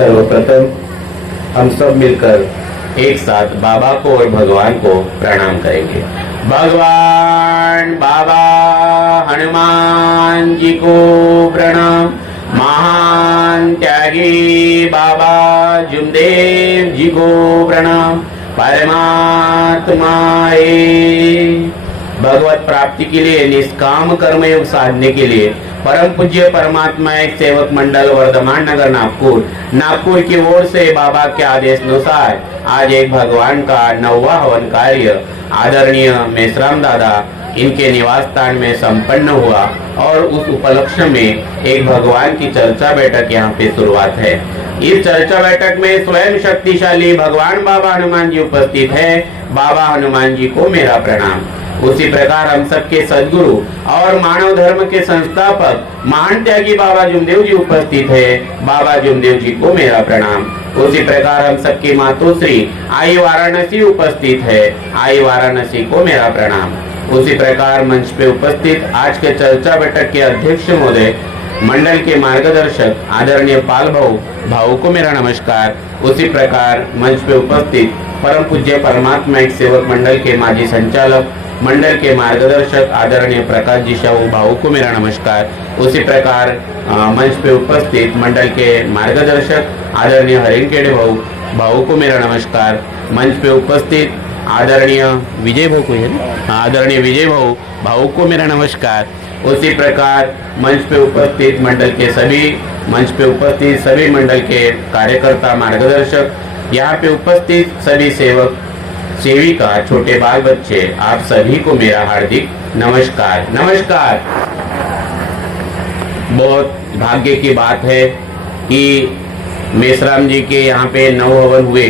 सर्वप्रथम हम सब मिलकर एक साथ बाबा को और भगवान को प्रणाम करेंगे। भगवान बाबा हनुमान जी को प्रणाम। महान त्यागी बाबा जुमदेव जी को प्रणाम। परमात्मा भगवत प्राप्ति के लिए निष्काम कर्म योग साधने के लिए परम पूज्य परमात्मा एक सेवक मंडल वर्धमान नगर नागपुर की ओर से बाबा के आदेश अनुसार आज एक भगवान का 9वां हवन कार्य आदरणीय मेश्राम दादा इनके निवास स्थान में संपन्न हुआ और उस उपलक्ष्य में एक भगवान की चर्चा बैठक यहाँ पे शुरुआत है। इस चर्चा बैठक में स्वयं शक्तिशाली भगवान बाबा हनुमान जी उपस्थित है। बाबा हनुमान जी को मेरा प्रणाम। उसी प्रकार हम सबके सदगुरु और मानव धर्म के संस्थापक महान त्यागी बाबा जुमदेव जी उपस्थित है। बाबा जुमदेव जी को मेरा प्रणाम। उसी प्रकार हम सबकी मातोश्री आई वाराणसी उपस्थित है। आई वाराणसी को मेरा प्रणाम। उसी प्रकार मंच पे उपस्थित आज के चर्चा बैठक के अध्यक्ष महोदय मंडल के मार्गदर्शक आदरणीय पाल भाऊ को मेरा नमस्कार। उसी प्रकार मंच पे उपस्थित परम पूज्य परमात्मा एक सेवक मंडल के माजी संचालक मंडल के मार्गदर्शक आदरणीय प्रकाश जी शाहू भाऊ को मेरा नमस्कार। उसी प्रकार मंच पे उपस्थित मंडल के मार्गदर्शक आदरणीय हरिंकेड़े भाऊ को मेरा नमस्कार। मंच पे उपस्थित आदरणीय विजय भाऊ को आदरणीय विजय भाऊ को मेरा नमस्कार। उसी प्रकार मंच पे उपस्थित सभी मंडल के कार्यकर्ता मार्गदर्शक, यहाँ पे उपस्थित सभी सेवक सेविका, छोटे बाल बच्चे, आप सभी को मेरा हार्दिक नमस्कार। बहुत भाग्य की बात है कि मेश्राम जी के यहाँ पे 9 हवन हुए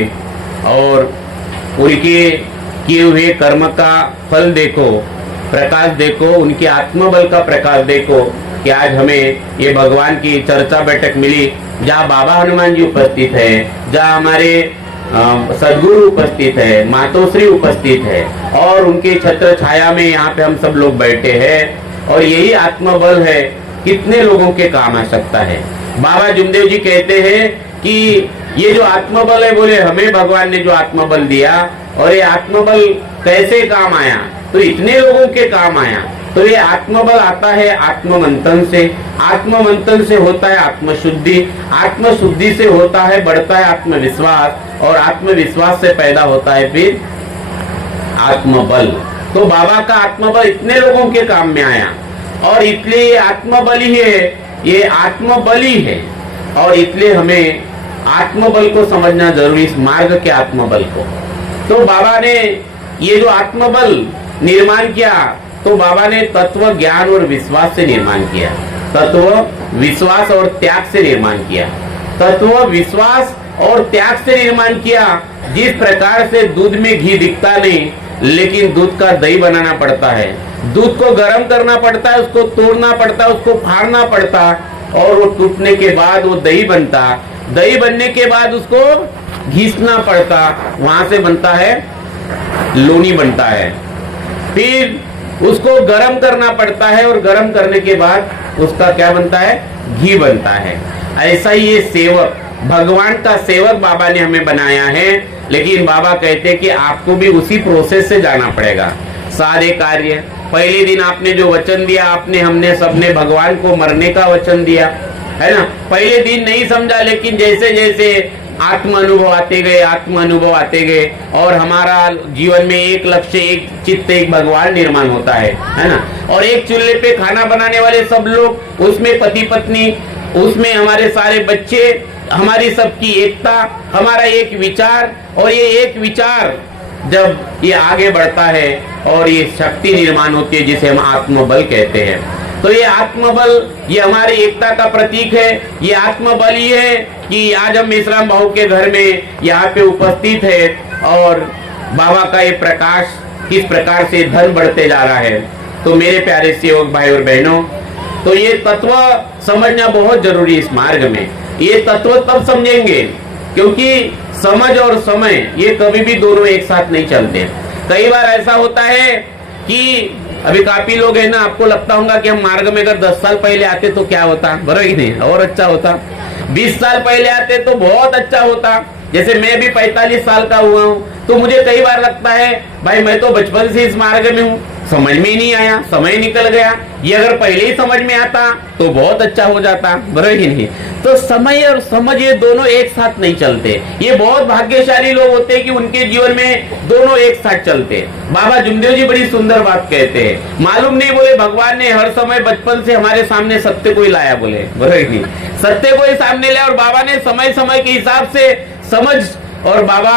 और उनके किए हुए कर्म का फल देखो, प्रकाश देखो, उनके आत्मबल का प्रकाश देखो कि आज हमें ये भगवान की चर्चा बैठक मिली जहाँ बाबा हनुमान जी उपस्थित है, जहाँ हमारे सदगुरु उपस्थित है, मातोश्री उपस्थित है और उनके छत्र छाया में यहाँ पे हम सब लोग बैठे हैं और यही आत्मबल है, कितने लोगों के काम आ सकता है। बाबा जुमदेव जी कहते हैं कि ये जो आत्मबल है, बोले हमें भगवान ने जो आत्मबल दिया और ये आत्मबल कैसे काम आया, तो इतने लोगों के काम आया। तो ये आत्मबल आता है आत्ममंथन से, आत्ममंथन से होता है आत्मशुद्धि, आत्मशुद्धि से होता है बढ़ता है आत्मविश्वास और आत्मविश्वास से पैदा होता है फिर आत्मबल। तो बाबा का आत्मबल इतने लोगों के काम में आया और इसलिए ये आत्मबल ही है, ये आत्मबल ही है और इसलिए हमें आत्मबल को समझना जरूरी, इस मार्ग के आत्मबल को। तो बाबा ने ये जो आत्मबल निर्माण किया, तो बाबा ने तत्व ज्ञान और विश्वास से निर्माण किया, तत्व विश्वास और त्याग से निर्माण किया, तत्व विश्वास और त्याग से निर्माण किया। जिस प्रकार से दूध में घी दिखता नहीं, लेकिन दूध का दही बनाना पड़ता है, दूध को गर्म करना पड़ता है, उसको तोड़ना पड़ता है, उसको फाड़ना पड़ता और वो टूटने के बाद वो दही बनता, दही बनने के बाद उसको घिसना पड़ता, वहां से बनता है लोनी बनता है, फिर उसको गरम करना पड़ता है और गरम करने के बाद उसका क्या बनता है, घी बनता है। ऐसा ही ये सेवक, भगवान का सेवक बाबा ने हमें बनाया है, लेकिन बाबा कहते कि आपको भी उसी प्रोसेस से जाना पड़ेगा। सारे कार्य, पहले दिन आपने जो वचन दिया, हमने सबने भगवान को मरने का वचन दिया है ना। पहले दिन नहीं समझा, लेकिन जैसे जैसे आत्म अनुभव आते गए और हमारा जीवन में एक लक्ष्य, एक चित्त, एक भगवान निर्माण होता है ना। और एक चूल्हे पे खाना बनाने वाले सब लोग, उसमें पति पत्नी, उसमें हमारे सारे बच्चे, हमारी सबकी एकता, हमारा एक विचार, और ये एक विचार जब ये आगे बढ़ता है और ये शक्ति निर्माण होती है जिसे हम आत्मबल कहते हैं। तो ये आत्मबल, ये हमारी एकता का प्रतीक है। ये आत्मबल ही है कि आज हम मेश्राम भाऊ के घर में यहाँ पे उपस्थित है और बाबा का ये प्रकाश किस प्रकार से धन बढ़ते जा रहा है। तो मेरे प्यारे सेवक भाई और बहनों, तो ये तत्व समझना बहुत जरूरी इस मार्ग में। ये तत्व तब समझेंगे क्योंकि समझ और समय ये कभी भी दोनों एक साथ नहीं चलते। कई बार ऐसा होता है कि अभी काफी लोग है ना, आपको लगता होगा कि हम मार्ग में अगर 10 साल पहले आते तो क्या होता, बराबर ही नहीं, और अच्छा होता। 20 साल पहले आते तो बहुत अच्छा होता। जैसे मैं भी 45 साल का हुआ हूँ, तो मुझे कई बार लगता है भाई मैं तो बचपन से इस मार्ग में हूँ, समझ में ही नहीं आया, समय निकल गया। ये अगर पहले ही समझ में आता तो बहुत अच्छा हो जाता, बराबर ही नहीं। तो समय और समझ ये दोनों एक साथ नहीं चलते। ये बहुत भाग्यशाली लोग होते हैं कि उनके जीवन में दोनों एक साथ चलते हैं। बाबा जुमदेव जी बड़ी सुंदर बात कहते हैं, मालूम नहीं बोले भगवान ने हर समय बचपन से हमारे सामने सत्य को ही लाया, बोले बराबर ही नहीं, सत्य को ही सामने लाया। और बाबा ने समय समय के हिसाब से समझ, और बाबा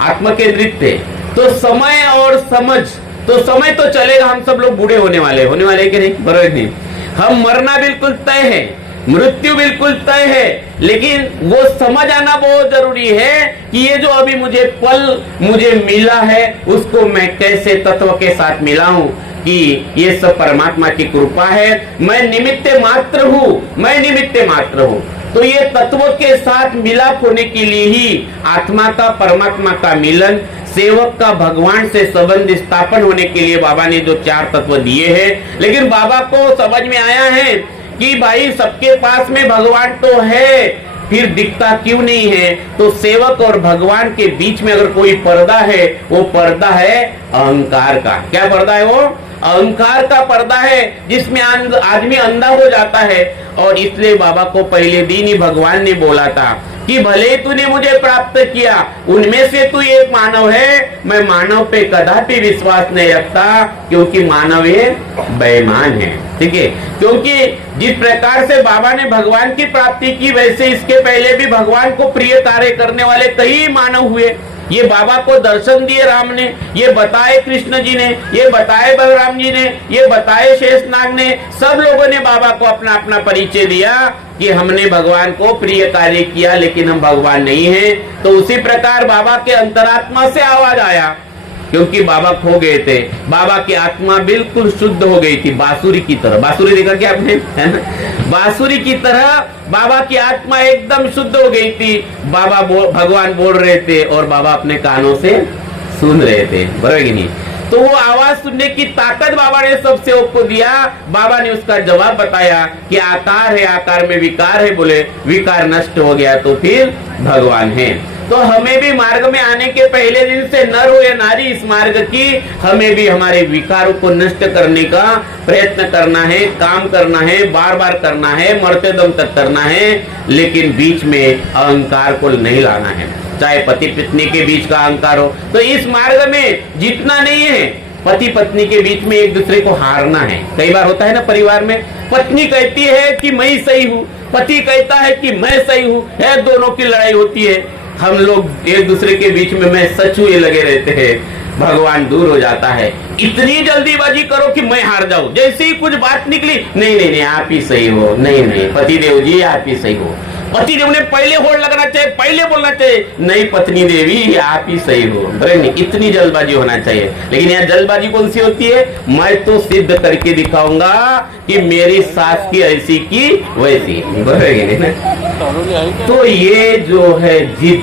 आत्म केंद्रित थे, तो समय और समझ, तो समय तो चलेगा, हम सब लोग बूढ़े होने वाले कि नहीं, बराबर नहीं। हम मरना बिल्कुल तय है, मृत्यु बिल्कुल तय है, लेकिन वो समझ आना बहुत जरूरी है कि ये जो अभी मुझे मिला है उसको मैं कैसे तत्व के साथ मिलाऊं, कि ये सब परमात्मा की कृपा है, मैं निमित्त मात्र हूँ। तो ये तत्व के साथ मिलाप होने के लिए ही आत्मा का परमात्मा का मिलन, सेवक का भगवान से संबंध स्थापन होने के लिए बाबा ने जो 4 तत्व दिए हैं। लेकिन बाबा को समझ में आया है कि भाई सबके पास में भगवान तो है, फिर दिखता क्यों नहीं है। तो सेवक और भगवान के बीच में अगर कोई पर्दा है, वो पर्दा है अहंकार का। क्या पर्दा है वो? अहंकार का पर्दा है, जिसमें आदमी अंधा हो जाता है। और इसलिए बाबा को पहले दिन ही भगवान ने बोला था कि भले तूने मुझे प्राप्त किया, उनमें से तू एक मानव है, मैं मानव पे कदापि विश्वास नहीं रखता, क्योंकि मानव ये बेईमान है। ठीक है, क्योंकि जिस प्रकार से बाबा ने भगवान की प्राप्ति की, वैसे इसके पहले भी भगवान को प्रिय कार्य करने वाले कई मानव हुए। ये बाबा को दर्शन दिए राम ने, ये बताए कृष्ण जी ने, ये बताए बलराम जी ने, ये बताए शेषनाग ने, सब लोगों ने बाबा को अपना अपना परिचय दिया कि हमने भगवान को प्रिय कार्य किया, लेकिन हम भगवान नहीं हैं। तो उसी प्रकार बाबा के अंतरात्मा से आवाज आया, क्योंकि बाबा खो गए थे, बाबा की आत्मा बिल्कुल शुद्ध हो गई थी, बांसुरी की तरह। बांसुरी देखा क्या आपने, है ना? बांसुरी की तरह बाबा की आत्मा एकदम शुद्ध हो गई थी। भगवान बोल रहे थे और बाबा अपने कानों से सुन रहे थे, बराबर कि नहीं? तो वो आवाज सुनने की ताकत बाबा ने सब सेवक को दिया। बाबा ने उसका जवाब बताया कि आकार है, आकार में विकार है, बोले विकार नष्ट हो गया तो फिर भगवान है। तो हमें भी मार्ग में आने के पहले दिन से नर हो या नारी, इस मार्ग की हमें भी हमारे विकारों को नष्ट करने का प्रयत्न करना है, काम करना है, बार बार करना है, मरते दम तक करना है। लेकिन बीच में अहंकार को नहीं लाना है, चाहे पति पत्नी के बीच का अहंकार हो। तो इस मार्ग में जीतना नहीं है, पति पत्नी के बीच में एक दूसरे को हारना है। कई बार होता है ना परिवार में, पत्नी कहती है कि मैं ही सही हूँ, पति कहता है कि मैं सही हूँ, दोनों की लड़ाई होती है। हम लोग एक दूसरे के बीच में मैं सच हुए लगे रहते हैं, भगवान दूर हो जाता है। इतनी जल्दीबाजी करो कि मैं हार जाऊं, जैसे ही कुछ बात निकली, नहीं आप ही सही हो, नहीं पतिदेव जी आप ही सही हो। पतिदेव ने पहले होड़ लगना चाहिए, पहले बोलना चाहिए, नहीं पत्नी देवी आप ही सही हो, बराबर। इतनी जल्दबाजी होना चाहिए। लेकिन यहाँ जल्दबाजी कौन सी होती है? मैं तो सिद्ध करके दिखाऊंगा कि मेरी सास की ऐसी की वैसी, बराबर। तो ये जो है जिद,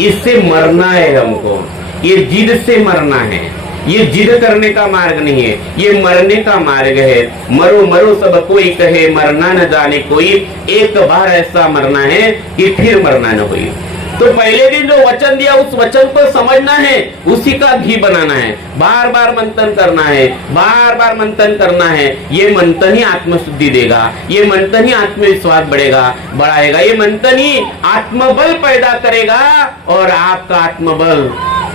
इससे मरना है हमको, ये जिद से मरना है। ये जिद करने का मार्ग नहीं है, ये मरने का मार्ग है। मरो मरो सब कोई कहे, मरना न जाने कोई, एक बार ऐसा मरना है कि फिर मरना न होई। तो पहले दिन जो वचन दिया, उस वचन को समझना है, उसी का घी बनाना है, बार बार मंथन करना है, बार बार मंथन करना है। ये मंथन ही आत्मशुद्धि देगा, ये मंथन ही आत्मविश्वास बढ़ाएगा, ये मंथन ही आत्मबल पैदा करेगा। और आपका आत्मबल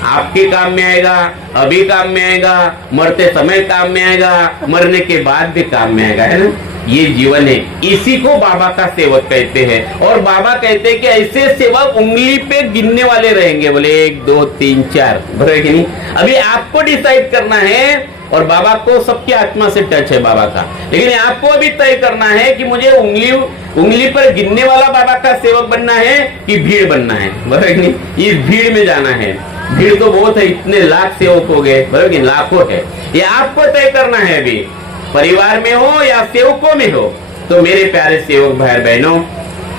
आपके काम में आएगा, अभी काम में आएगा, मरते समय काम में आएगा, मरने के बाद भी काम में आएगा, है ना? ये जीवन है, इसी को बाबा का सेवक कहते हैं। और बाबा कहते हैं कि ऐसे सेवक उंगली पे गिनने वाले रहेंगे, बोले 1 2 3 4, बराबर कि नहीं? अभी आपको डिसाइड करना है, और बाबा को सबकी आत्मा से टच है बाबा का, लेकिन आपको अभी तय करना है कि मुझे उंगली पर गिनने वाला बाबा का सेवक बनना है कि भीड़ बनना है, बराबर कि नहीं? इस भीड़ में जाना है। भीड़ तो बहुत है, इतने लाख सेवक हो गए, बराबर कि लाखों है। ये आपको तय करना है, अभी परिवार में हो या सेवकों में हो। तो मेरे प्यारे सेवक भाई बहनों,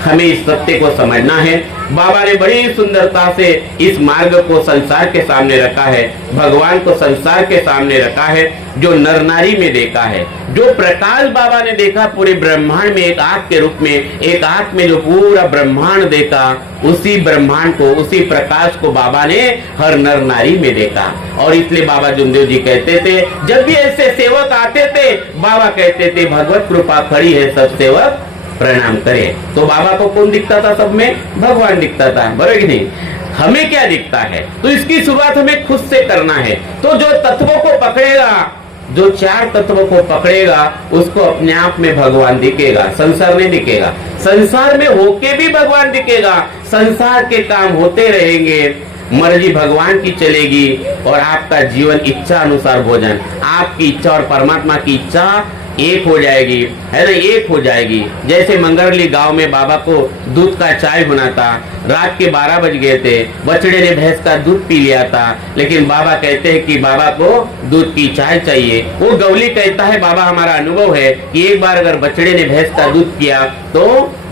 हमें इस सत्य को समझना है। बाबा ने बड़ी सुंदरता से इस मार्ग को संसार के सामने रखा है, भगवान को संसार के सामने रखा है, जो नर नारी में देखा है, जो प्रकाश बाबा ने देखा पूरे ब्रह्मांड में एक आग के रूप में, एक आग में जो पूरा ब्रह्मांड देखा, उसी ब्रह्मांड को, उसी प्रकाश को बाबा ने हर नर नारी में देखा। और इसलिए बाबा जुमदेव जी कहते थे, जब भी ऐसे सेवक आते थे बाबा कहते थे भगवत कृपा खड़ी है, सब सेवक प्रणाम करे। तो बाबा को कौन दिखता था सब में? भगवान दिखता था, बराबर कि नहीं? हमें क्या दिखता है? तो इसकी शुरुआत हमें खुद से करना है। तो जो तत्वों को पकड़ेगा, जो चार तत्वों को पकड़ेगा, उसको अपने आप में भगवान दिखेगा, संसार नहीं दिखेगा। संसार में होके भी भगवान दिखेगा, संसार के काम होते रहेंगे, मर्जी भगवान की चलेगी और आपका जीवन इच्छा अनुसार भोजन, आपकी इच्छा और परमात्मा की इच्छा एक हो जाएगी, है ना, एक हो जाएगी। जैसे मंगरली गांव में बाबा को दूध का चाय होना था, रात के 12 बज गए थे, बछड़े ने भैंस का दूध पी लिया था, लेकिन बाबा कहते हैं कि बाबा को दूध की चाय चाहिए। वो गवली कहता है, बाबा हमारा अनुभव है कि एक बार अगर बछड़े ने भैंस का दूध पिया तो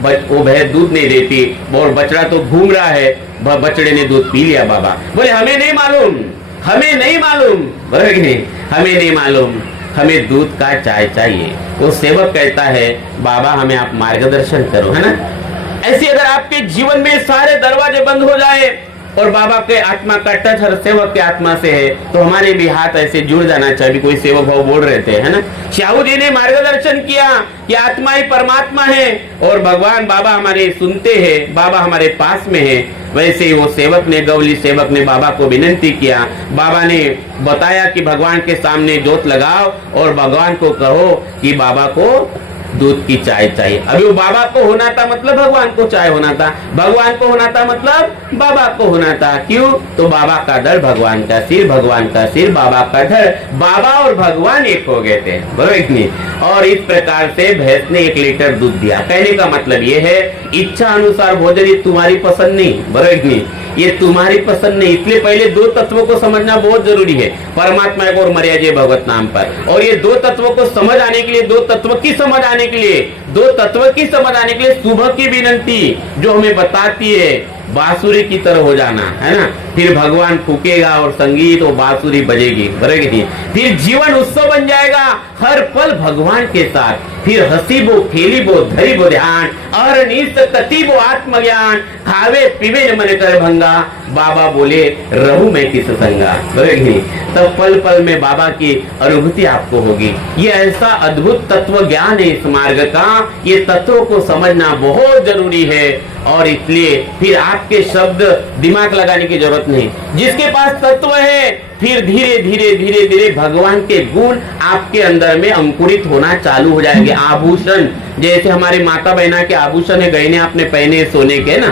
वो भैंस दूध नहीं देती, और बछड़ा तो घूम रहा है, बछड़े ने दूध पी लिया। बाबा बोले हमें नहीं मालूम, हमें नहीं मालूम, बराबर नहीं, हमें नहीं मालूम, हमें दूध का चाय चाहिए। वो सेवक कहता है बाबा हमें आप मार्गदर्शन करो, है ना। ऐसे अगर आपके जीवन में सारे दरवाजे बंद हो जाए और बाबा के आत्मा का टच हर सेवक के आत्मा से है, तो हमारे भी हाथ ऐसे जुड़ जाना चाहिए। कोई सेवक भाव बोल रहे थे, है ना, श्याहू जी ने मार्गदर्शन किया कि आत्मा ही परमात्मा है और भगवान बाबा हमारे सुनते हैं, बाबा हमारे पास में है। वैसे ही वो सेवक ने, गवली सेवक ने बाबा को विनंती किया, बाबा ने बताया कि भगवान के सामने जोत लगाओ और भगवान को कहो कि बाबा को दूध की चाय चाहिए। अभी वो बाबा को होना था मतलब भगवान को चाय होना था, भगवान को होना था मतलब बाबा को होना था। क्यों? तो बाबा का धड़ भगवान का सिर, भगवान का सिर बाबा का धड़, बाबा और भगवान एक हो गए थे, बराबर नहीं। और इस प्रकार से भैंस ने 1 लीटर दूध दिया। कहने का मतलब ये है इच्छा अनुसार भोजन, ये तुम्हारी पसंद नहीं, बराबर नहीं, ये तुम्हारी पसंद नहीं। इसलिए पहले 2 तत्वों को समझना बहुत जरूरी है, परमात्मा को और मर्यादा भगवत नाम पर। और ये 2 तत्वों को समझ आने के लिए, 2 तत्व की समझ आने के लिए, 2 तत्व की समझ आने के लिए सुबह की विनंती जो हमें बताती है बांसुरी की तरह हो जाना, है ना। फिर भगवान फूकेगा और संगीत और बांसुरी बजेगी, बजेगी। फिर जीवन उत्सव बन जाएगा, हर पल भगवान के साथ। फिर हसीबो खेलीबो धरीबो ध्यान, अहरनिश कतीबो आत्मज्ञान, खावे पीवे न मन कर भंगा, बाबा बोले रहूं मैं किस संगा, बजेगी। तब पल पल में बाबा की अनुभूति आपको होगी। ये ऐसा अद्भुत तत्व ज्ञान है इस मार्ग का, ये तत्वों को समझना बहुत जरूरी है। और इसलिए फिर आपके शब्द दिमाग लगाने की जरूरत नहीं, जिसके पास तत्व है फिर धीरे धीरे धीरे धीरे भगवान के गुण आपके अंदर में अंकुरित होना चालू हो जाएंगे। आभूषण, जैसे हमारे माता बहना के आभूषण है, गहने आपने पहने सोने के ना,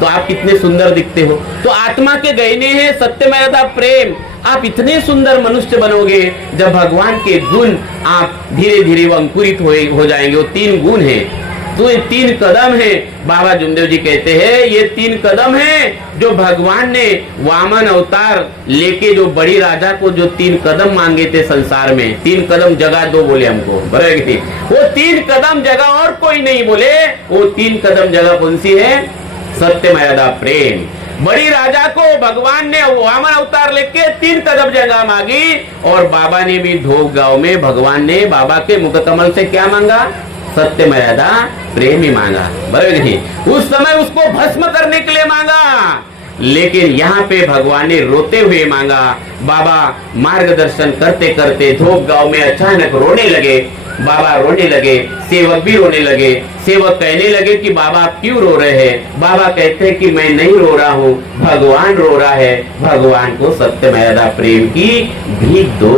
तो आप कितने सुंदर दिखते हो। तो आत्मा के गहने हैं सत्यमयता प्रेम, आप इतने सुंदर मनुष्य बनोगे जब भगवान के गुण आप धीरे धीरे अंकुरित हो जाएंगे। वो 3 गुण हैं, तो ये 3 कदम है। बाबा जुमदेव जी कहते हैं ये 3 कदम है जो भगवान ने वामन अवतार लेके जो बड़ी राजा को जो 3 कदम मांगे थे संसार में, 3 कदम जगह दो बोले हमको, बराबर। वो 3 कदम जगह और कोई नहीं बोले, वो 3 कदम जगह कौन सी है? सत्यमयता प्रेम। बड़ी राजा को भगवान ने वामन अवतार लेके 3 कदम जगह मांगी और बाबा ने भी ढोक गांव में भगवान ने बाबा के मुख कमल से क्या मांगा? सत्य मर्यादा प्रेम ही मांगा, बराबर नहीं। उस समय उसको भस्म करने के लिए मांगा, लेकिन यहाँ पे भगवान ने रोते हुए मांगा। बाबा मार्गदर्शन करते करते धोप गांव में अचानक रोने लगे, बाबा रोने लगे, सेवक भी रोने लगे। सेवक कहने लगे कि बाबा आप क्यों रो रहे हैं? बाबा कहते हैं कि मैं नहीं रो रहा हूँ, भगवान रो रहा है, भगवान को सत्य मर्यादा प्रेम की भीख दो,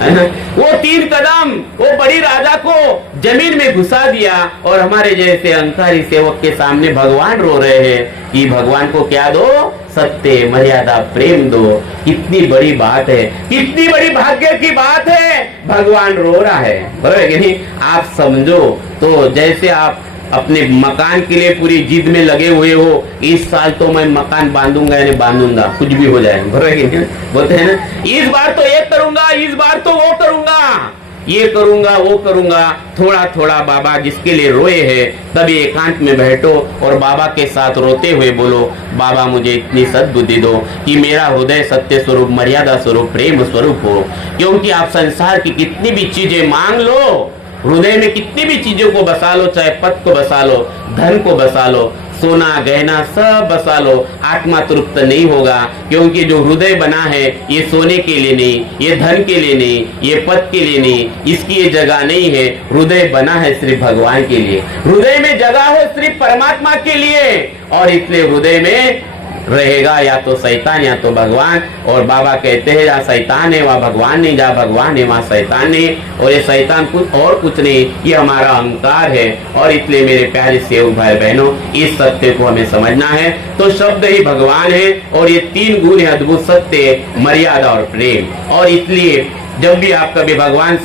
है ना। वो 3 कदम वो बड़ी राजा को जमीन में घुसा दिया और हमारे जैसे अहंकारी सेवक के सामने भगवान रो रहे हैं कि भगवान को क्या दो? सत्य मर्यादा प्रेम दो। कितनी बड़ी बात है, कितनी बड़ी भाग्य की बात है, भगवान रो रहा है, बराबर नहीं। आप समझो तो जैसे आप अपने मकान के लिए पूरी जिद में लगे हुए हो, इस साल तो मैं मकान बांधूंगा यानी बांधूंगा, कुछ भी हो जाए, बराबर बोलते हैं ना, इस बार तो ये करूंगा, इस बार तो वो करूंगा। ये करूंगा वो करूंगा, थोड़ा थोड़ा बाबा जिसके लिए रोए हैं तभी एकांत में बैठो और बाबा के साथ रोते हुए बोलो, बाबा मुझे इतनी सद्बुद्धि दो कि मेरा हृदय सत्य स्वरूप, मर्यादा स्वरूप, प्रेम स्वरूप हो। क्योंकि आप संसार की कितनी भी चीजें मांग लो, हृदय में कितनी भी चीजों को बसा लो, चाहे पद को बसा लो, धन को बसा लो, सोना गहना सब बसा लो, आत्मा तृप्त नहीं होगा। क्योंकि जो हृदय बना है ये सोने के लिए नहीं, ये धन के लिए नहीं, ये पद के लिए नहीं, इसकी ये जगह नहीं है। हृदय बना है सिर्फ भगवान के लिए, हृदय में जगह हो सिर्फ परमात्मा के लिए। और इसलिए हृदय में रहेगा या तो शैतान या तो भगवान। और बाबा कहते हैं जहाँ शैतान है वहाँ भगवान नहीं, जहाँ भगवान है वहाँ शैतान नहीं। और ये शैतान कुछ और कुछ नहीं, ये हमारा अहंकार है। और इसलिए मेरे प्यारे सेवक भाई बहनों, इस सत्य को हमें समझना है। तो शब्द ही भगवान है और ये तीन गुण है, अद्भुत सत्य, मर्यादा और प्रेम। और इसलिए जब भी आप कभी भगवान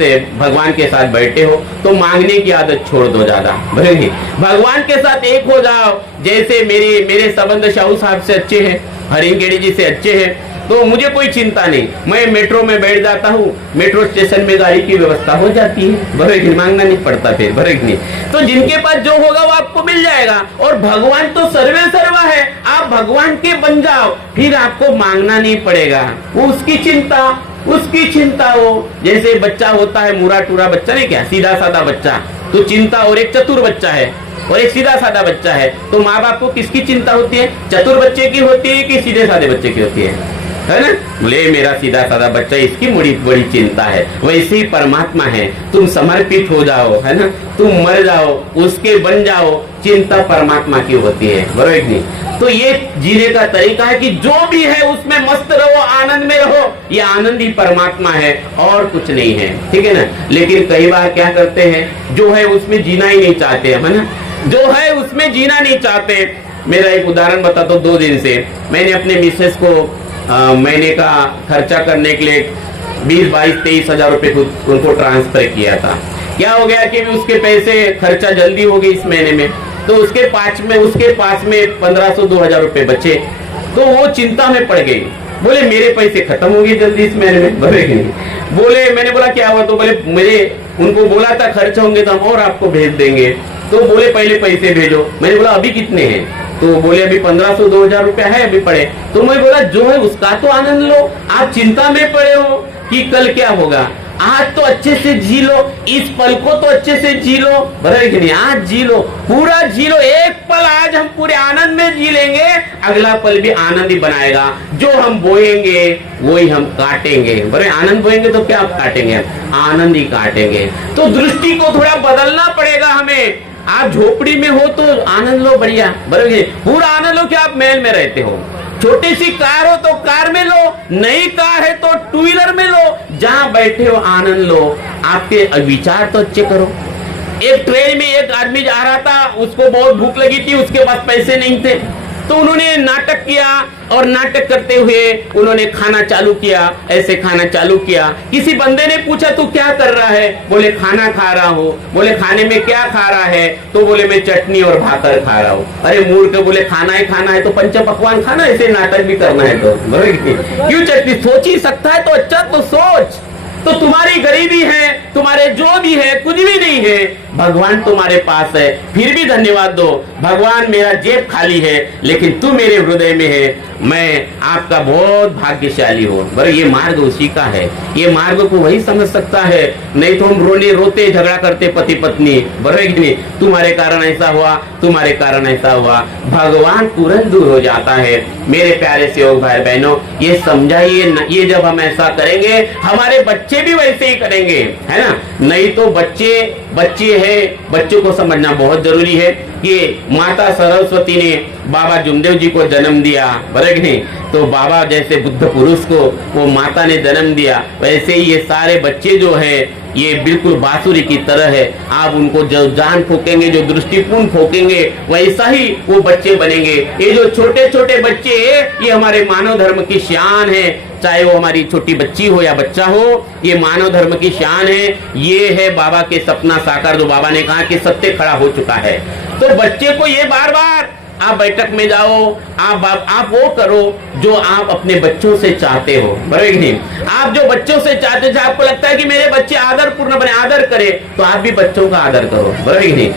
के साथ बैठे हो तो मांगने की आदत छोड़ दो ज्यादा, भगवान के साथ एक हो जाओ। जैसे मेरे संबंध शाहू साहब से अच्छे हैं, हरिंगेड़ी जी से अच्छे हैं, तो मुझे कोई चिंता नहीं। मैं मेट्रो में बैठ जाता हूँ, मेट्रो स्टेशन में गाड़ी की व्यवस्था हो जाती है, बरेक मांगना नहीं पड़ता फिर, बरेक नहीं। तो जिनके पास जो होगा वो आपको मिल जाएगा। और भगवान तो सर्वे सर्वा है, आप भगवान के बन जाओ, फिर आपको मांगना नहीं पड़ेगा। वो उसकी चिंता हो। जैसे बच्चा होता है, मुरा टूरा बच्चा नहीं, क्या सीधा साधा बच्चा, तो चिंता, और एक चतुर बच्चा है और एक सीधा साधा बच्चा है, तो माँ बाप को किसकी चिंता होती है? चतुर बच्चे की होती है कि सीधे साधे बच्चे की होती है ना? बोले मेरा सीधा साधा बच्चा, इसकी बड़ी चिंता है। वैसे ही परमात्मा है, तुम समर्पित हो जाओ, है ना, तुम मर जाओ, उसके बन जाओ, चिंता परमात्मा की होती है, बरोबर नहीं? तो ये जीने का तरीका है कि जो भी है उसमें मस्त रहो, आनंद में रहो। ये आनंद ही परमात्मा है और कुछ नहीं है, ठीक है ना? लेकिन कई बार क्या करते हैं, जो है उसमें जीना ही नहीं चाहते, है ना, जो है उसमें जीना नहीं चाहते। मेरा एक उदाहरण बताता हूँ। 2 दिन से मैंने अपने मिसेस को महीने का खर्चा करने के लिए 20, 22, 23 हजार रुपए उनको ट्रांसफर किया था। क्या हो गया कि उसके पैसे खर्चा जल्दी हो गई इस महीने में, तो उसके पास में 1500, 2000 रुपए बचे, तो वो चिंता में पड़ गई। बोले मेरे पैसे खत्म हो गए जल्दी इस महीने में, बोले नहीं। बोले, मैंने बोला क्या हुआ? तो बोले मेरे उनको बोला था खर्च होंगे तो हम और आपको भेज देंगे। तो बोले पहले पैसे भेजो। मैंने बोला अभी कितने हैं? तो बोले अभी 1500, 2000 रुपया है अभी पड़े। तो मैं बोला जो है उसका तो आनंद लो, आप चिंता में पड़े हो कि कल क्या होगा। आज तो अच्छे से जी लो, इस पल को तो अच्छे से जी लो, बराबर कि नहीं? आज जी लो, पूरा जी लो, एक पल आज हम पूरे आनंद में जी लेंगे, अगला पल भी आनंद ही बनाएगा। जो हम बोएंगे वही हम काटेंगे, बराबर? आनंद बोएंगे तो क्या आप काटेंगे? आनंद ही काटेंगे। तो दृष्टि को थोड़ा बदलना पड़ेगा हमें। आप झोपड़ी में हो तो आनंद लो, बढ़िया, बराबर? पूरा आनंद लो कि आप महल में रहते हो। छोटी सी कार हो तो कार में लो, नई कार है तो 2 व्हीलर में लो, जहां बैठे हो आनंद लो। आपके विचार तो अच्छे करो। एक ट्रेन में एक आदमी जा रहा था, उसको बहुत भूख लगी थी, उसके पास पैसे नहीं थे, तो उन्होंने नाटक किया और नाटक करते हुए उन्होंने खाना चालू किया, ऐसे खाना चालू किया। किसी बंदे ने पूछा तू क्या कर रहा है? बोले खाना खा रहा हूँ। बोले खाने में क्या खा रहा है? तो बोले मैं चटनी और भाकर खा रहा हूँ। अरे मूर्ख, बोले खाना ही खाना है तो पंच पकवान खाना, ऐसे नाटक भी करना है तो क्यों चटनी? सोच ही सकता है तो अच्छा तो सोच। तो तुम्हारी गरीबी है, तुम्हारे जो भी है, कुछ भी नहीं है, भगवान तुम्हारे पास है, फिर भी धन्यवाद दो। भगवान मेरा जेब खाली है लेकिन तू मेरे हृदय में है, मैं आपका बहुत भाग्यशाली हूँ। बरं, ये मार्ग उसी का है, ये मार्ग को वही समझ सकता है। नहीं तो हम रोते झगड़ा करते पति पत्नी, बरं कि नहीं, तुम्हारे कारण ऐसा हुआ, तुम्हारे कारण ऐसा हुआ। भगवान तुरंत दूर हो जाता है। मेरे प्यारे सेवक भाई बहनों, ये समझाइए, ये जब हम ऐसा करेंगे हमारे बच्चे भी वैसे ही करेंगे, है ना? नहीं तो बच्चे हैं, बच्चों को समझना बहुत जरूरी है कि माता सरस्वती ने बाबा जुमदेव जी को जन्म दिया, बरं नहीं, तो बाबा जैसे बुद्ध पुरुष को वो माता ने जन्म दिया, वैसे ही ये सारे बच्चे जो है ये बिल्कुल बांसुरी की तरह है। आप उनको जो जान फूकेंगे, जो दृष्टिपूर्ण फूकेंगे, वैसा ही वो बच्चे बनेंगे। ये जो छोटे छोटे बच्चे, ये हमारे मानव धर्म की शान है। चाहे वो हमारी छोटी बच्ची हो या बच्चा हो, ये मानव धर्म की शान है। ये है बाबा के सपना साकार, जो बाबा ने कहा कि सत्य खड़ा हो चुका है। तो बच्चे को ये बार बार आप बैठक में जाओ, आप वो करो जो आप अपने बच्चों से चाहते हो, बराबर कि नहीं। आप जो बच्चों से चाहते हो, आपको लगता है कि मेरे बच्चे आदर पूर्ण बने, आदर करे, तो आप भी बच्चों का आदर करो, बराबर कि नहीं।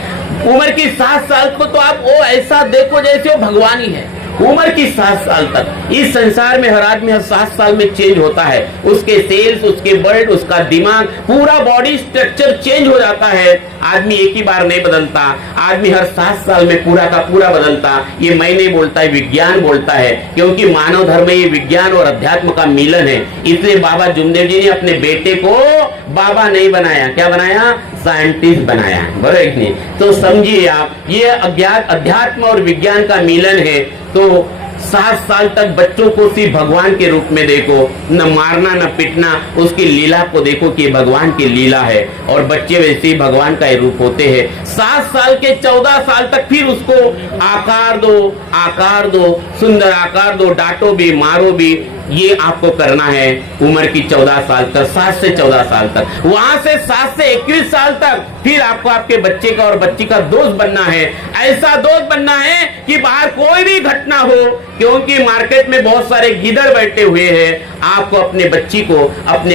उम्र की 7 साल को तो आप वो ऐसा देखो जैसे वो भगवान ही है। उम्र की 7 साल तक इस संसार में हर आदमी हर 7 साल में चेंज होता है। उसके सेल्स, उसके ब्लड, उसका दिमाग, पूरा बॉडी स्ट्रक्चर चेंज हो जाता है। आदमी एक ही बार नहीं बदलता, आदमी हर 7 साल में पूरा का पूरा बदलता। ये मैं नहीं बोलता है, विज्ञान बोलता है, क्योंकि मानव धर्म में ये विज्ञान और अध्यात्म का मिलन है। इसलिए बाबा जुमदेव जी ने अपने बेटे को बाबा नहीं बनाया, क्या बनाया? साइंटिस्ट बनाया, बराबर नहीं। तो समझिए आप, ये अज्ञात अध्यात्म और विज्ञान का मिलन है। तो 7 साल तक बच्चों को सिर्फ भगवान के रूप में देखो, न मारना न पिटना, उसकी लीला को देखो कि भगवान की लीला है, और बच्चे वैसे ही भगवान का रूप होते हैं। 7 साल के 14 साल तक फिर उसको आकार दो, सुंदर आकार दो, डांटो भी, मारो भी, ये आपको करना है उम्र की 14 साल तक, 7 से 14 साल तक। वहां से 7 से 21 साल तक फिर आपको आपके बच्चे का और बच्ची का दोस्त बनना है। ऐसा दोस्त बनना है कि बाहर कोई भी घटना हो, क्योंकि मार्केट में बहुत सारे गिदड़ बैठे हुए हैं। आपको अपने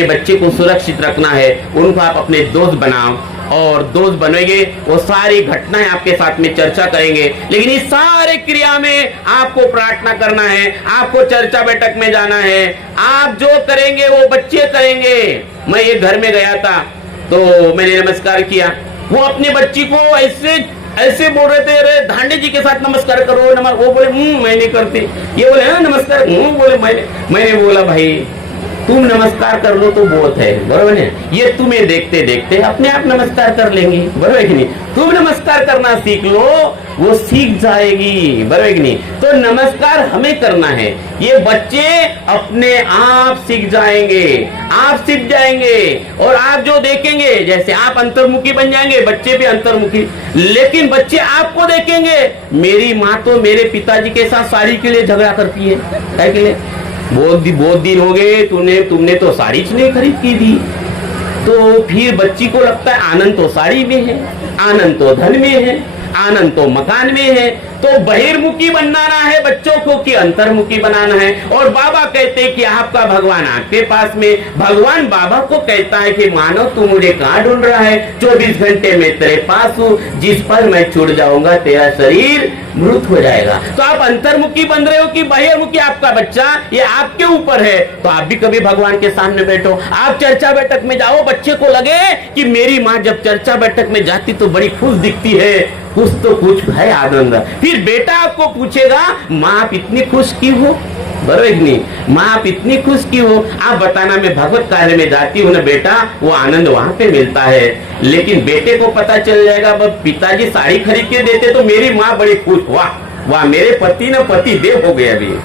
बच्चे को सुरक्षित रखना है, उनको आप अपने दोस्त बनाओ, और दोस्त बनेंगे वो सारी घटनाएं आपके साथ में चर्चा करेंगे। लेकिन इस सारे क्रिया में आपको प्रार्थना करना है, आपको चर्चा बैठक में जाना है। आप जो करेंगे वो बच्चे करेंगे। मैं एक घर में गया था तो मैंने नमस्कार किया, वो अपने बच्ची को ऐसे बोल रहे थे, अरे धांडे जी के साथ नमस्कार करो, वो बोले मैं नहीं करती, ये बोले हाँ नमस्कार, बोले मैंने बोला भाई तुम नमस्कार कर लो तो बहुत है, बरोबर है। ये तुम्हें देखते देखते अपने आप नमस्कार कर लेंगी, बरोबर है कि नहीं। तुम नमस्कार करना सीख लो, वो सीख जाएगी, बरोबर है कि नहीं। तो नमस्कार हमें करना है, ये बच्चे अपने आप सीख जाएंगे, आप सीख जाएंगे। और आप जो देखेंगे, जैसे आप अंतर्मुखी बन जाएंगे, बच्चे भी अंतर्मुखी। लेकिन बच्चे आपको देखेंगे, मेरी माँ तो मेरे पिताजी के साथ साड़ी के लिए झगड़ा करती है, क्या के लिए? बहुत दिन हो गए तुमने तो साड़ी नहीं खरीद की थी। तो फिर बच्ची को लगता है आनंद तो साड़ी में है, आनंद तो धन में है, आनंद तो मकान में है। तो बहिर्मुखी बनाना है बच्चों को कि अंतर्मुखी बनाना है। और बाबा कहते हैं कि आपका भगवान आपके पास में। भगवान बाबा को कहता है कि मानव तू मुझे कहाँ ढूंढ रहा है, 24 घंटे में तेरे पास हूँ, जिस पर मैं छूट जाऊंगा तेरा शरीर मृत हो जाएगा। तो आप अंतर्मुखी बन रहे हो कि बहिर्मुखी? आपका बच्चा ये आपके ऊपर है। तो आप भी कभी भगवान के सामने बैठो, आप चर्चा बैठक में जाओ, बच्चे को लगे कि मेरी माँ जब चर्चा बैठक में जाती तो बड़ी खुश दिखती है, कुछ है आनंद। फिर बेटा आपको पूछेगा माँ आप इतनी खुश क्यों हो, बरोबर नहीं, माँ आप इतनी खुश क्यों हो? आप बताना मैं भगवत कार्य में जाती हूँ ना बेटा, वो आनंद वहां पे मिलता है। लेकिन बेटे को पता चल जाएगा पिताजी साड़ी खरीद के देते तो मेरी माँ बड़ी खुश, वाह मेरे पति ना पति देव हो गए अभी।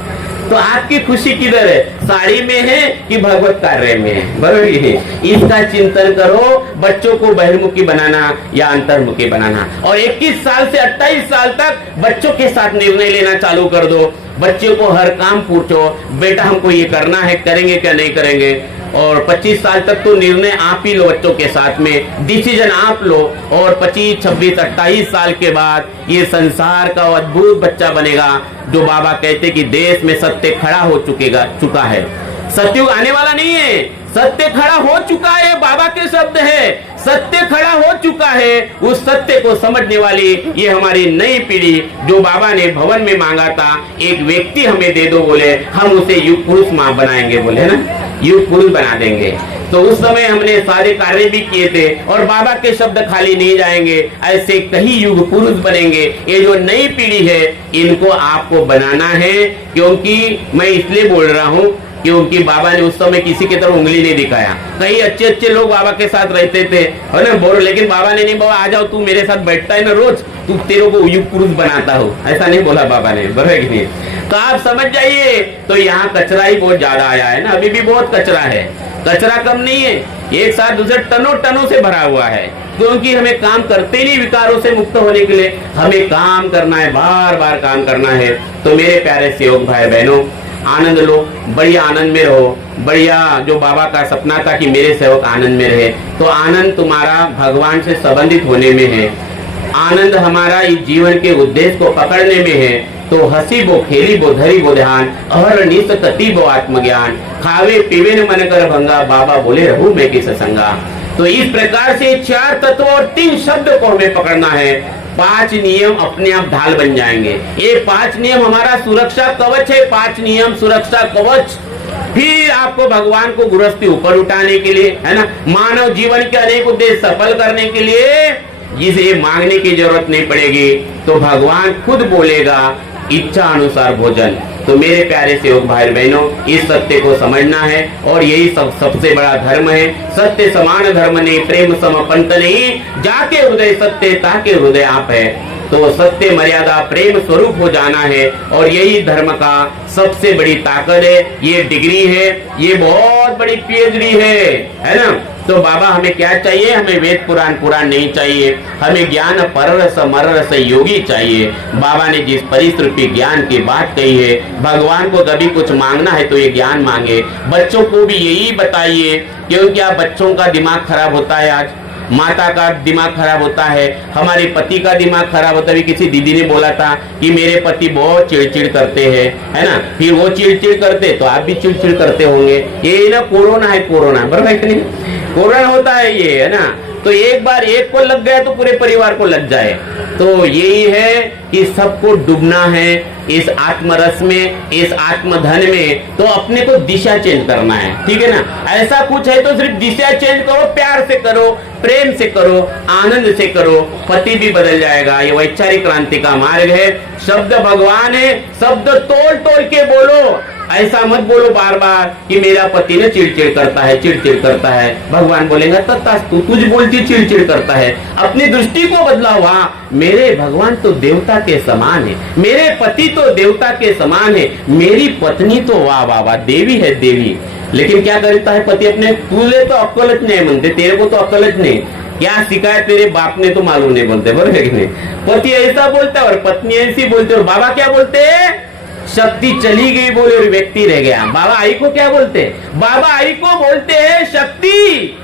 तो आपकी खुशी किधर है, साड़ी में है कि भगवत कार्य में है, बरोबर है। इसका चिंतन करो, बच्चों को बहिर्मुखी बनाना या अंतर्मुखी बनाना। और 21 साल से 28 साल तक बच्चों के साथ निर्णय लेना चालू कर दो। बच्चों को हर काम पूछो, बेटा हमको ये करना है, करेंगे क्या नहीं करेंगे। और 25 साल तक तो निर्णय आप ही लो बच्चों के साथ में, डिसीजन आप लो। और 25, 26, 28 साल के बाद ये संसार का अद्भुत बच्चा बनेगा, जो बाबा कहते कि देश में सत्य खड़ा हो चुका है। सत्युग आने वाला नहीं है, सत्य खड़ा हो चुका है, बाबा के शब्द है, सत्य खड़ा हो चुका है। उस सत्य को समझने वाली ये हमारी नई पीढ़ी, जो बाबा ने भवन में मांगा था, एक व्यक्ति हमें दे दो, बोले हम उसे युग पुरुष मां बनाएंगे, बोले ना युग पुरुष बना देंगे। तो उस समय हमने सारे कार्य भी किए थे। और बाबा के शब्द खाली नहीं जाएंगे, ऐसे कई युग पुरुष बनेंगे। ये जो नई पीढ़ी है इनको आपको बनाना है। क्योंकि मैं इसलिए बोल रहा हूँ क्योंकि बाबा ने उस समय किसी की तरफ उंगली नहीं दिखाया। कई अच्छे लोग बाबा के साथ रहते थे, है ना, बोलो, लेकिन बाबा ने नहीं, बाबा आ जाओ, तू मेरे साथ बैठता है ना रोज, तू तेरे को युग पुरुष बनाता हो, ऐसा नहीं बोला बाबा ने, बराबर कि नहीं। तो आप समझ जाइए। तो यहाँ कचरा ही बहुत ज्यादा आया है ना, अभी भी बहुत कचरा है, कचरा कम नहीं है, एक साथ दूसरे टनों से भरा हुआ है। क्योंकि हमें काम करते नहीं, विकारों से मुक्त होने के लिए हमें काम करना है, बार बार काम करना है। तो मेरे प्यारे सेवक भाई बहनों, आनंद लो, बढ़िया आनंद में रहो, बढ़िया। जो बाबा का सपना था कि मेरे सेवक आनंद में रहे, तो आनंद तुम्हारा भगवान से संबंधित होने में है। आनंद हमारा इस जीवन के उद्देश्य को पकड़ने में है तो हसी बो खेली बो धरी बो ध्यान अहर नित कति बो आत्मज्ञान खावे पीवे न मन कर भंगा बाबा बोले रहू मैं किस संगा। तो इस प्रकार से 4 तत्व और 3 शब्द को हमें पकड़ना है। 5 नियम अपने आप ढाल बन जाएंगे। ये 5 नियम हमारा सुरक्षा कवच है। 5 नियम सुरक्षा कवच फिर आपको भगवान को गृहस्थी ऊपर उठाने के लिए, है ना, मानव जीवन के अनेक उद्देश्य सफल करने के लिए जिसे मांगने की जरूरत नहीं पड़ेगी तो भगवान खुद बोलेगा इच्छा अनुसार भोजन। तो मेरे प्यारे सेवक भाई बहनों, इस सत्य को समझना है और यही सबसे बड़ा धर्म है। सत्य समान धर्म नहीं, प्रेम सम पंथ नहीं, जाके हृदय सत्य ताके हृदय आप है। तो सत्य मर्यादा प्रेम स्वरूप हो जाना है और यही धर्म का सबसे बड़ी ताकत है। ये डिग्री है, ये बहुत बड़ी पीएचडी है ना। तो बाबा हमें क्या चाहिए? हमें वेद पुराण नहीं चाहिए, हमें ज्ञान पररस मररस योगी चाहिए। बाबा ने जिस परिश्रुति ज्ञान की बात कही है, भगवान को कभी कुछ मांगना है तो ये ज्ञान मांगे। बच्चों को भी यही बताइए, क्योंकि आप बच्चों का दिमाग खराब होता है, आज माता का दिमाग खराब होता है, हमारे पति का दिमाग खराब होता है। किसी दीदी ने बोला था कि मेरे पति बहुत चिड़चिड़ करते हैं, है ना, फिर वो चिड़चिड़ करते तो आप भी चिड़चिड़ करते होंगे। ये ना कोरोना है, कोरोना बराबर है नहीं, कोरोना होता है ये, है ना। तो एक बार एक को लग गया तो पूरे परिवार को लग जाए। तो यही है कि सबको डूबना है इस आत्मरस में, इस आत्मधन में। तो अपने को दिशा चेंज करना है, ठीक है ना। ऐसा कुछ है तो सिर्फ दिशा चेंज करो, प्यार से करो, प्रेम से करो, आनंद से करो, पति भी बदल जाएगा। ये वैचारिक क्रांति का मार्ग है। शब्द भगवान है, शब्द तोड़ तोड़ के बोलो। ऐसा मत बोलो बार बार कि मेरा पति ने चिड़चिड़ करता है, चिड़चिड़ करता है। भगवान बोलेगा तू तुझ बोलती चिड़चिड़ करता है, अपनी दृष्टि को बदलाओ। हाँ, मेरे भगवान तो देवता के समान है, मेरे पति तो देवता के समान है, मेरी पत्नी तो वाह वाह वाह देवी है, देवी। लेकिन क्या करता है पति अपने, तुझे तो अक्कल नहीं मनते, तेरे को तो अक्कल नहीं, क्या सिखाया तेरे बाप ने तो मालूम नहीं बोलते, बराबर है कि नहीं। पति ऐसा बोलता है और पत्नी ऐसी बोलते, और बाबा क्या बोलते हैं? शक्ति चली गई बोले और व्यक्ति रह गया। बाबा आई को क्या बोलते हैं? बाबा आई को बोलते हैं शक्ति,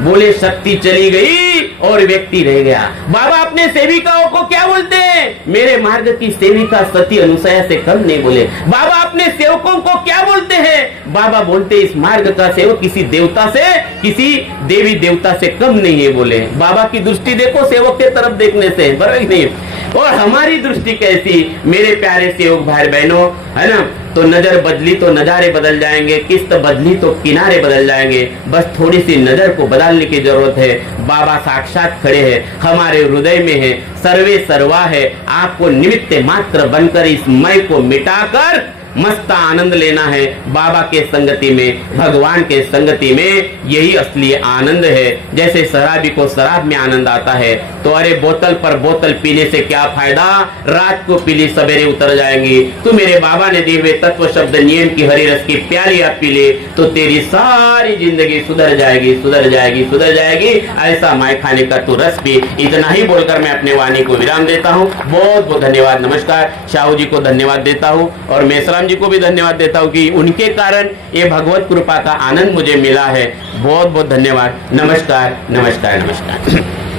बोले शक्ति चली गई और व्यक्ति रह गया। बाबा अपने सेविकाओं को क्या बोलते हैं? मेरे मार्ग की सेविका सती अनुसया से कम नहीं बोले। बाबा अपने सेवकों को क्या बोलते हैं? बाबा बोलते इस मार्ग का सेवक किसी देवता से, किसी देवी देवता से कम नहीं है बोले। बाबा की दृष्टि देखो सेवक के तरफ देखने से, बराबर नहीं। और हमारी दृष्टि कैसी मेरे प्यारे सेवक भाई बहनों, है ना। तो नजर बदली तो नजारे बदल जाएंगे, किस्त बदली तो किनारे बदल जाएंगे। बस थोड़ी सी नजर को बदलने की जरूरत है। बाबा साक्षात खड़े हैं, हमारे हृदय में है, सर्वे सर्वा है। आपको निमित्त मात्र बनकर इस मय को मिटाकर मस्त आनंद लेना है बाबा के संगति में, भगवान के संगति में। यही असली आनंद है। जैसे शराबी को शराब में आनंद आता है तो अरे बोतल पर बोतल पीने से क्या फायदा, रात को पीली सवेरे उतर जाएंगी। तो मेरे बाबा ने दिए हुए तत्व शब्द नियम की हरी रस की प्याली आप पी ले तो तेरी सारी जिंदगी सुधर जाएगी, सुधर जाएगी, सुधर जाएगी। ऐसा माय खाने का तू रस पी। इतना ही बोलकर मैं अपने वाणी को विराम देता हूँ। बहुत बहुत धन्यवाद, नमस्कार। शाहू जी को धन्यवाद देता हूँ और मेसराम जी को भी धन्यवाद देता हूँ कि उनके कारण ये भगवत कृपा का आनंद मुझे मिला है। बहुत बहुत धन्यवाद, नमस्कार, नमस्कार, नमस्कार।